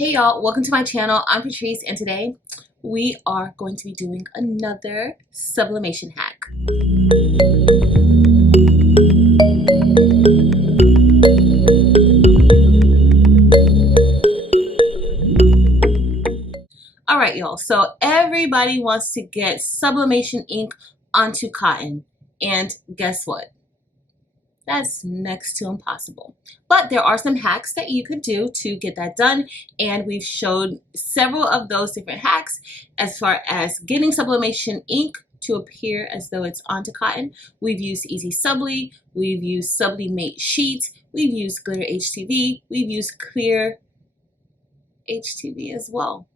Hey y'all, welcome to my channel. I'm Patrice and today we are going to be doing another sublimation hack. Alright y'all, so everybody wants to get sublimation ink onto cotton, and guess what? That's next to impossible. But there are some hacks that you could do to get that done, and we've showed several of those different hacks as far as getting sublimation ink to appear as though it's onto cotton. We've used Easy Subli, we've used Sublimate Sheet, we've used Glitter HTV, we've used Clear HTV as well.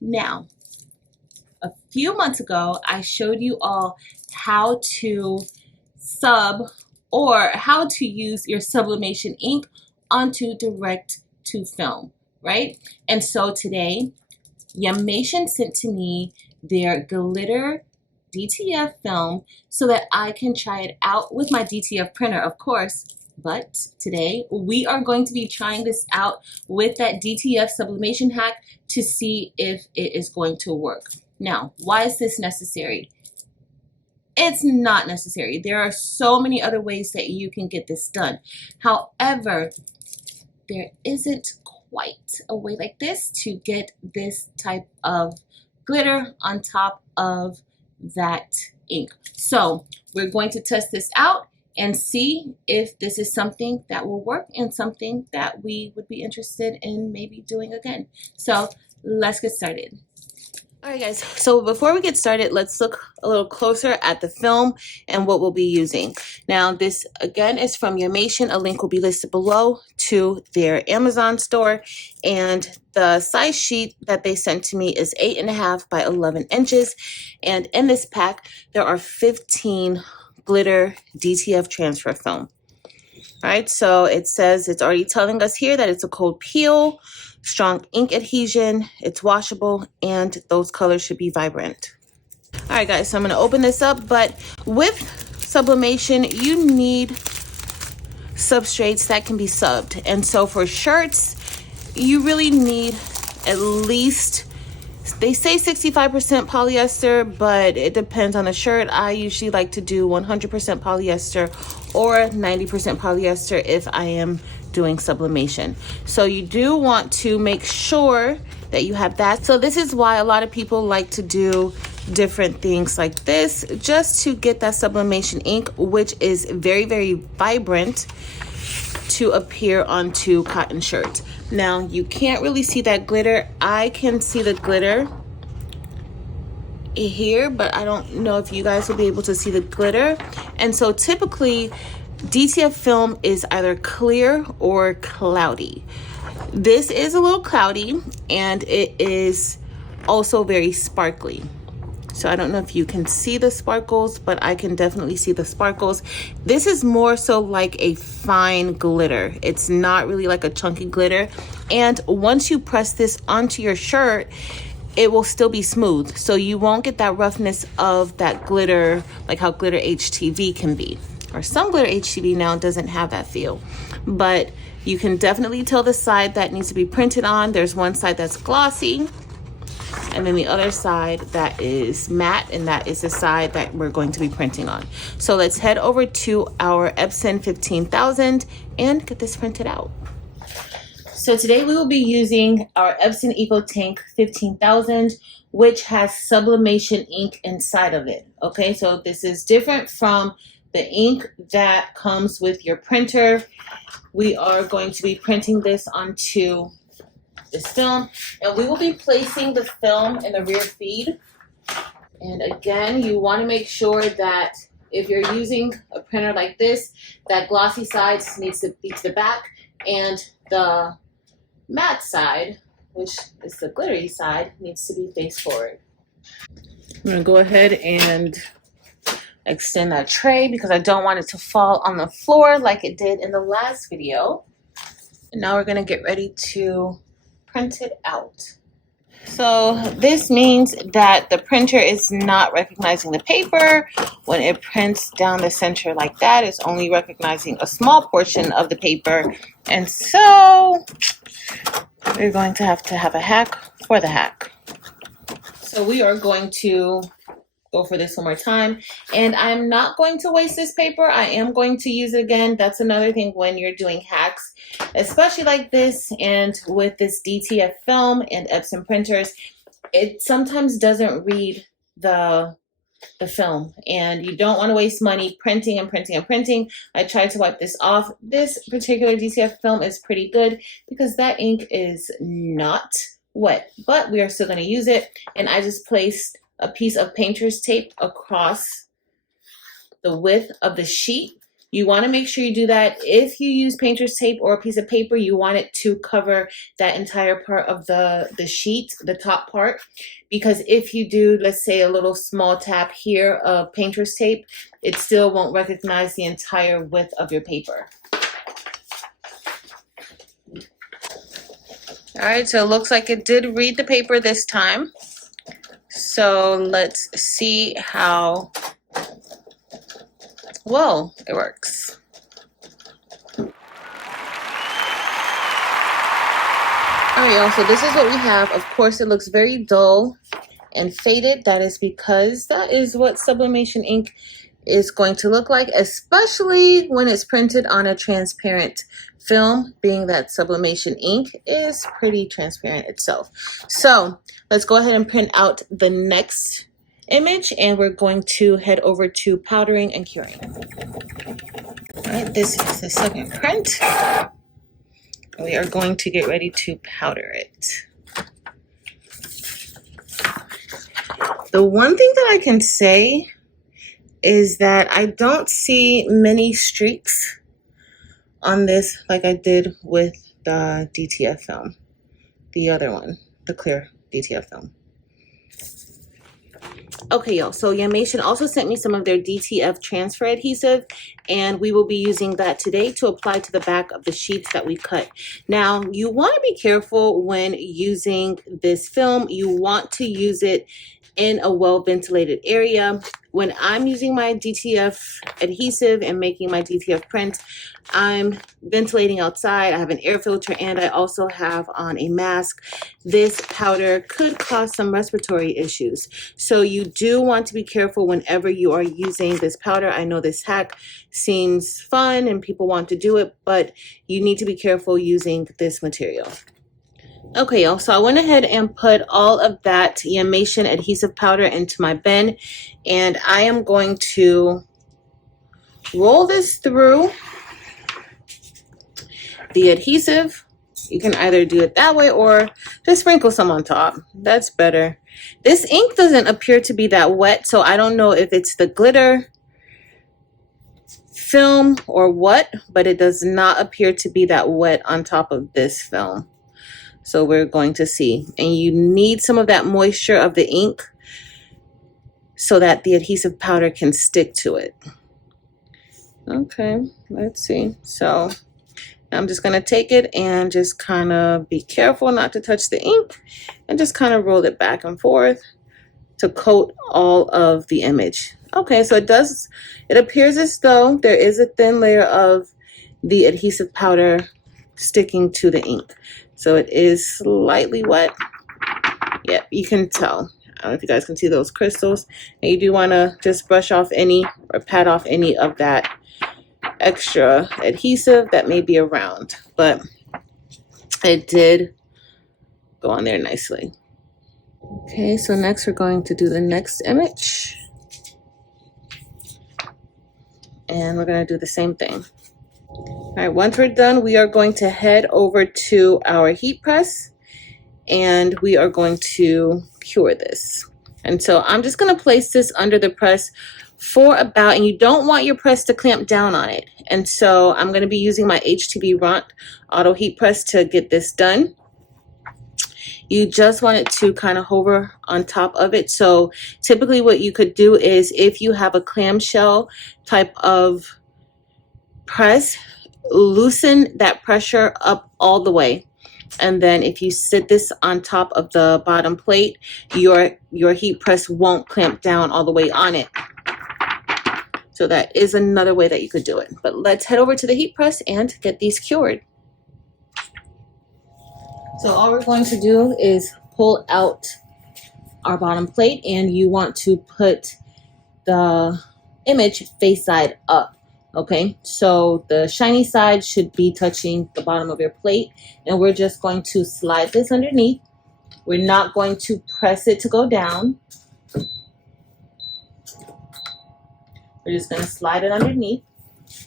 Now, a few months ago, I showed you all how to or how to use your sublimation ink onto direct to film, right? And so today, Yumation sent to me their glitter DTF film so that I can try it out with my DTF printer, of course. But today, we are going to be trying this out with that DTF sublimation hack to see if it is going to work. Now, why is this necessary? It's not necessary. There are so many other ways that you can get this done. However, there isn't quite a way like this to get this type of glitter on top of that ink. So we're going to test this out and see if this is something that will work and something that we would be interested in maybe doing again. So let's get started. Alright guys, so before we get started, let's look a little closer at the film and what we'll be using. Now this again is from Yumation. A link will be listed below to their Amazon store, and the size sheet that they sent to me is 8.5 by 11 inches, and in this pack there are 15 glitter DTF transfer film. Alright, so it says, it's already telling us here that it's a cold peel, strong ink adhesion, it's washable, and those colors should be vibrant. Alright guys, so I'm going to open this up, but with sublimation you need substrates that can be subbed. And so for shirts, you really need at least, they say 65% polyester, but it depends on the shirt. I usually like to do 100% polyester or 90% polyester if I am doing sublimation. So you do want to make sure that you have that. So this is why a lot of people like to do different things like this, just to get that sublimation ink, which is very, very vibrant, to appear onto cotton shirts. Now you can't really see that glitter. I can see the glitter here, but I don't know if you guys will be able to see the glitter. And so typically DTF film is either clear or cloudy. This is a little cloudy, and it is also very sparkly. So I don't know if you can see the sparkles, but I can definitely see the sparkles. This is more so like a fine glitter. It's not really like a chunky glitter. And once you press this onto your shirt, it will still be smooth. So you won't get that roughness of that glitter, like how glitter HTV can be. Or some glitter HTV now doesn't have that feel. But you can definitely tell the side that needs to be printed on. There's one side that's glossy, and then the other side that is matte, and that is the side that we're going to be printing on. So let's head over to our EPSON 15000 and get this printed out. So today we will be using our EPSON EcoTank 15000, which has sublimation ink inside of it. Okay, so this is different from the ink that comes with your printer. We are going to be printing this onto this film, and we will be placing the film in the rear feed. And again, you want to make sure that if you're using a printer like this, that glossy side needs to be to the back, and the matte side, which is the glittery side, needs to be face forward. I'm going to go ahead and extend that tray because I don't want it to fall on the floor like it did in the last video. And now we're going to get ready to print it out. So this means that the printer is not recognizing the paper. When it prints down the center like that, it's only recognizing a small portion of the paper. And so we're going to have a hack for the hack. So we are going to go for this one more time, and I'm not going to waste this paper. I am going to use it again. That's another thing when you're doing hacks, especially like this and with this DTF film and EPSON printers, it sometimes doesn't read the film, and you don't want to waste money printing and printing and printing. I tried to wipe this off. This particular DTF film is pretty good because that ink is not wet, but we are still going to use it. And I just placed a piece of painter's tape across the width of the sheet. You want to make sure you do that. If you use painter's tape or a piece of paper, you want it to cover that entire part of the sheet, the top part, because if you do, let's say, a little small tap here of painter's tape, it still won't recognize the entire width of your paper. All right, so it looks like it did read the paper this time. So let's see how well it works. All right, y'all, so this is what we have. Of course, it looks very dull and faded. That is because that is what sublimation ink is going to look like, especially when it's printed on a transparent film, being that sublimation ink is pretty transparent itself. So let's go ahead and print out the next image, and we're going to head over to powdering and curing. All right, this is the second print. We are going to get ready to powder it. The one thing that I can say is that I don't see many streaks on this like I did with the DTF film, the other one, the clear DTF film. Okay, y'all, so Yamation also sent me some of their DTF transfer adhesive, and we will be using that today to apply to the back of the sheets that we cut. Now, you want to be careful when using this film. You want to use it in a well-ventilated area. When I'm using my DTF adhesive and making my DTF print, I'm ventilating outside. I have an air filter, and I also have on a mask. This powder could cause some respiratory issues. So you do want to be careful whenever you are using this powder. I know this hack seems fun and people want to do it, but you need to be careful using this material. Okay, y'all, so I went ahead and put all of that Yamation adhesive powder into my bin, and I am going to roll this through the adhesive. You can either do it that way or just sprinkle some on top. That's better. This ink doesn't appear to be that wet, so I don't know if it's the glitter film or what, but it does not appear to be that wet on top of this film. So we're going to see. And you need some of that moisture of the ink so that the adhesive powder can stick to it. Okay, let's see. So I'm just going to take it and just kind of be careful not to touch the ink and just kind of roll it back and forth to coat all of the image. Okay, so it appears as though there is a thin layer of the adhesive powder sticking to the ink. So it is slightly wet. Yep, you can tell. I don't know if you guys can see those crystals. And you do want to just brush off any or pat off any of that extra adhesive that may be around. But it did go on there nicely. Okay, so next we're going to do the next image. And we're going to do the same thing. All right, once we're done, we are going to head over to our heat press, and we are going to cure this. And so I'm just going to place this under the press for about, and you don't want your press to clamp down on it. And so I'm going to be using my HTB Ront auto heat press to get this done. You just want it to kind of hover on top of it. So typically what you could do is, if you have a clamshell type of press, loosen that pressure up all the way, and then if you sit this on top of the bottom plate, your heat press won't clamp down all the way on it. So that is another way that you could do it. But let's head over to the heat press and get these cured. So all we're going to do is pull out our bottom plate, and you want to put the image face side up. Okay, so the shiny side should be touching the bottom of your plate, and we're just going to slide this underneath. We're not going to press it to go down. We're just going to slide it underneath,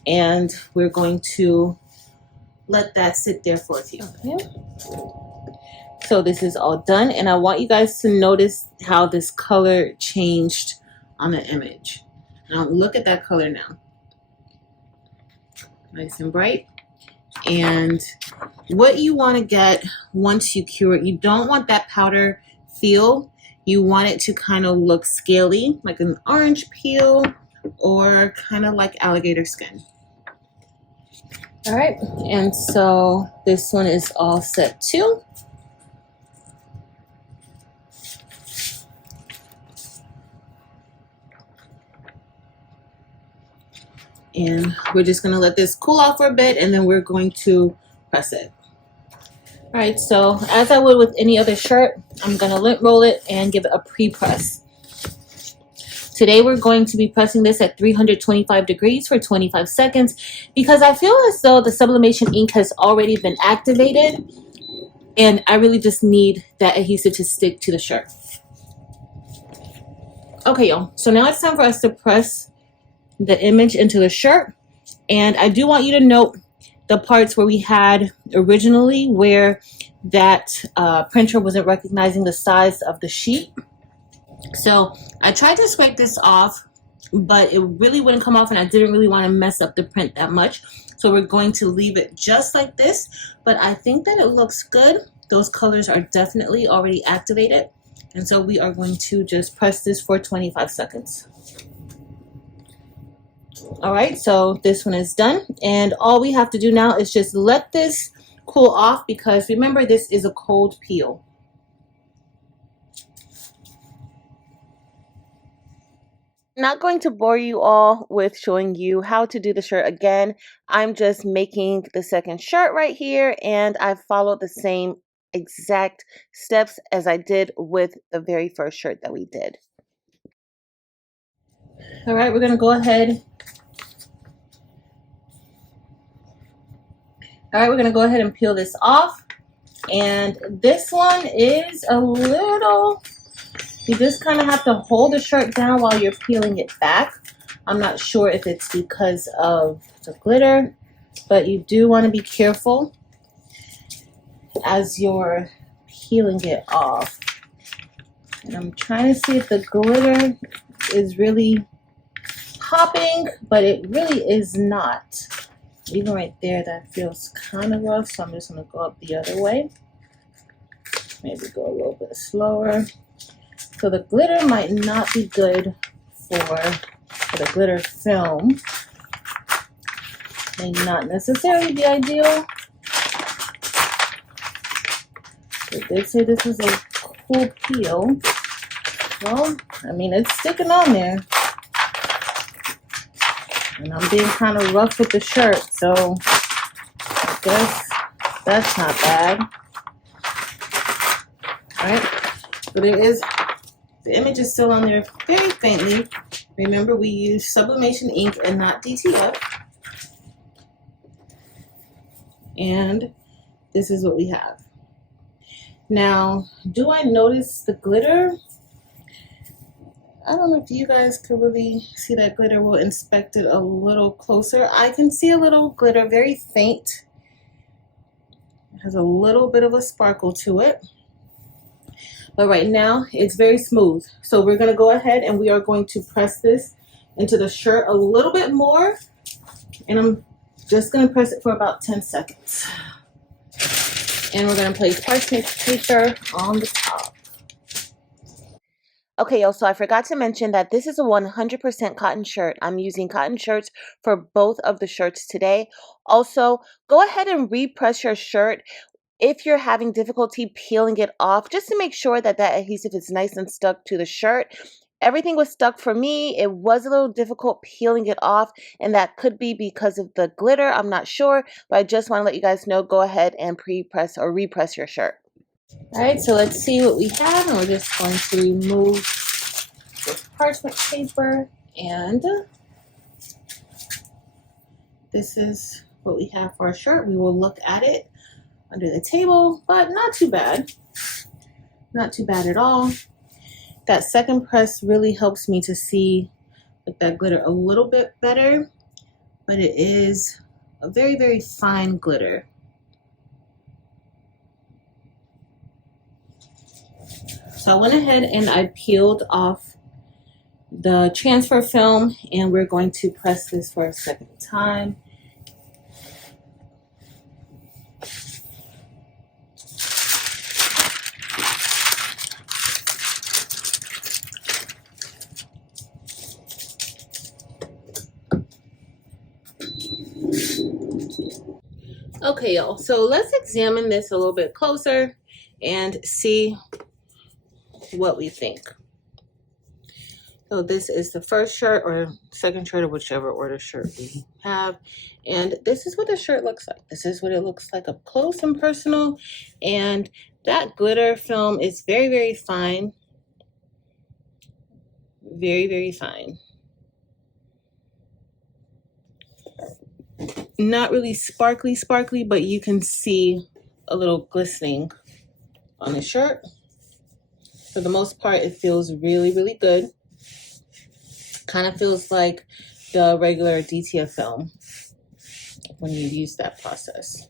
and we're going to let that sit there for a few. Okay. So this is all done, and I want you guys to notice how this color changed on the image. Now look at that color now. Nice and bright. And what you want to get once you cure it, you don't want that powder feel. You want it to kind of look scaly, like an orange peel or kind of like alligator skin. All right, and so this one is all set too. And we're just going to let this cool off for a bit, and then we're going to press it. All right, so as I would with any other shirt, I'm going to lint roll it and give it a pre-press. Today we're going to be pressing this at 325 degrees for 25 seconds because I feel as though the sublimation ink has already been activated, and I really just need that adhesive to stick to the shirt. Okay, y'all, so now it's time for us to press the image into the shirt, and I do want you to note the parts where we had originally where that printer wasn't recognizing the size of the sheet. So I tried to scrape this off, but it really wouldn't come off, and I didn't really want to mess up the print that much. So we're going to leave it just like this, but I think that it looks good. Those colors are definitely already activated, and so we are going to just press this for 25 seconds. All right, so this one is done, and all we have to do now is just let this cool off, because remember, this is a cold peel. Not going to bore you all with showing you how to do the shirt again. I'm just making the second shirt right here, and I followed the same exact steps as I did with the very first shirt that we did. All right, we're gonna go ahead. All right, we're gonna go ahead and peel this off. And this one is a little, you just kind of have to hold the shirt down while you're peeling it back. I'm not sure if it's because of the glitter, but you do want to be careful as you're peeling it off. And I'm trying to see if the glitter is really popping, but it really is not. Even right there, that feels kind of rough, so I'm just going to go up the other way. Maybe go a little bit slower. So the glitter might not be good for the glitter film. May not necessarily be ideal. They did say this is a cool peel. Well, I mean, it's sticking on there. And I'm being kind of rough with the shirt, so I guess that's not bad. Alright, so there is, the image is still on there very faintly. Remember, we use sublimation ink and not DTF. And this is what we have. Now, do I notice the glitter? I don't know if you guys can really see that glitter. We'll inspect it a little closer. I can see a little glitter, very faint. It has a little bit of a sparkle to it. But right now, it's very smooth. So we're going to go ahead and we are going to press this into the shirt a little bit more. And I'm just going to press it for about 10 seconds. And we're going to place parchment paper on the top. Okay, y'all, so I forgot to mention that this is a 100% cotton shirt. I'm using cotton shirts for both of the shirts today. Also, go ahead and repress your shirt if you're having difficulty peeling it off, just to make sure that that adhesive is nice and stuck to the shirt. everything was stuck for me. It was a little difficult peeling it off, and that could be because of the glitter. I'm not sure, but I just want to let you guys know, go ahead and pre-press or repress your shirt. All right, so let's see what we have, and we're just going to remove this parchment paper, and this is what we have for our shirt. We will look at it under the table, but not too bad. Not too bad at all. That second press really helps me to see like that glitter a little bit better, but it is a very, very fine glitter. So I went ahead and I peeled off the transfer film, and we're going to press this for a second time. Okay, y'all, so let's examine this a little bit closer and see what we think. So this is the first shirt or second shirt, or whichever order shirt we have, and this is what the shirt looks like. This is what it looks like up close and personal, and that glitter film is very, very fine. Very, very fine. Not really sparkly, but you can see a little glistening on the shirt. For the most part, it feels really, really good. Kind of feels like the regular DTF film when you use that process.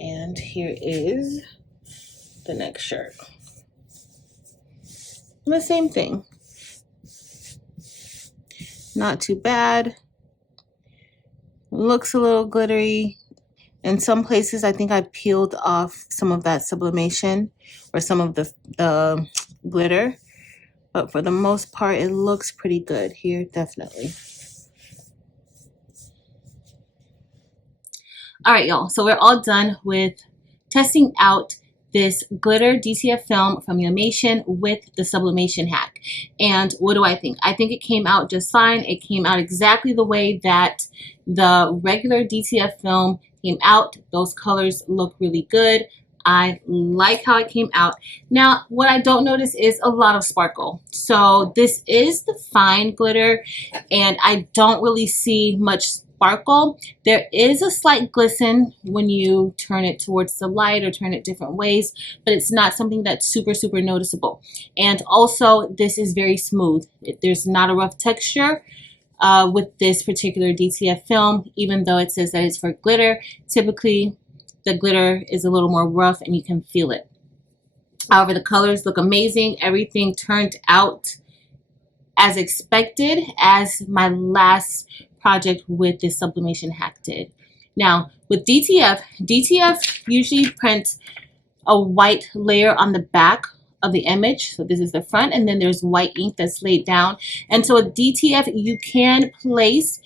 And here is the next shirt. And the same thing. Not too bad. Looks a little glittery. In some places, I think I peeled off some of that sublimation or some of the glitter. But for the most part, it looks pretty good here, definitely. All right, y'all. So we're all done with testing out this glitter DTF film from Yammation with the sublimation hack. And what do I think? I think it came out just fine. It came out exactly the way that the regular DTF film came out. Those colors look really good. I like how it came out. Now, what I don't notice is a lot of sparkle. So this is the fine glitter, and I don't really see much sparkle. There is a slight glisten when you turn it towards the light or turn it different ways, but it's not something that's super, super noticeable. And also, this is very smooth. There's not a rough texture with this particular DTF film, even though it says that it's for glitter. Typically, the glitter is a little more rough and you can feel it. However, the colors look amazing. Everything turned out as expected as my last project with this sublimation hack did. Now, with DTF usually prints a white layer on the back of the image. So this is the front, and then there's white ink that's laid down. And so with DTF, you can place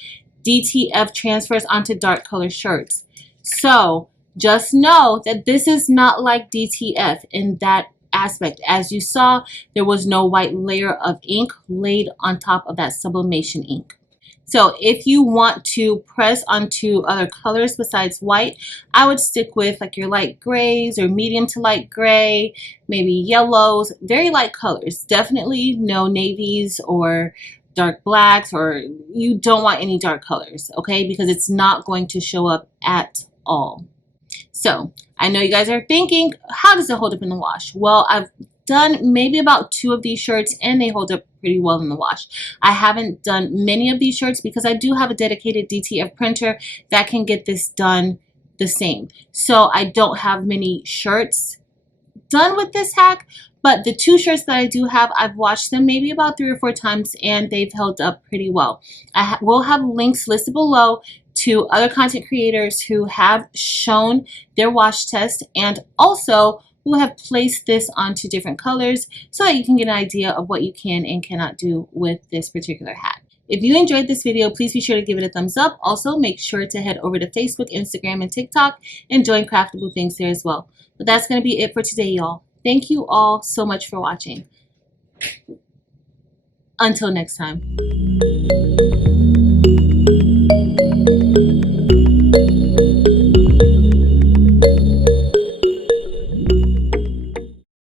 DTF transfers onto dark color shirts. So just know that this is not like DTF in that aspect. As you saw, there was no white layer of ink laid on top of that sublimation ink. So if you want to press onto other colors besides white, I would stick with like your light grays or medium to light gray, maybe yellows, very light colors. Definitely no navies or dark blacks, or you don't want any dark colors, okay? Because it's not going to show up at all. So I know you guys are thinking, how does it hold up in the wash? Well, I've done maybe about 2 of these shirts and they hold up pretty well in the wash. I haven't done many of these shirts because I do have a dedicated DTF printer that can get this done the same. So I don't have many shirts done with this hack, but the 2 shirts that I do have, I've washed them maybe about 3 or 4 times and they've held up pretty well. I will have links listed below to other content creators who have shown their wash test and also who have placed this onto different colors so that you can get an idea of what you can and cannot do with this particular hack. If you enjoyed this video, please be sure to give it a thumbs up. Also, make sure to head over to Facebook, Instagram, and TikTok and join Craftable Things there as well. But that's going to be it for today, y'all. Thank you all so much for watching. Until next time.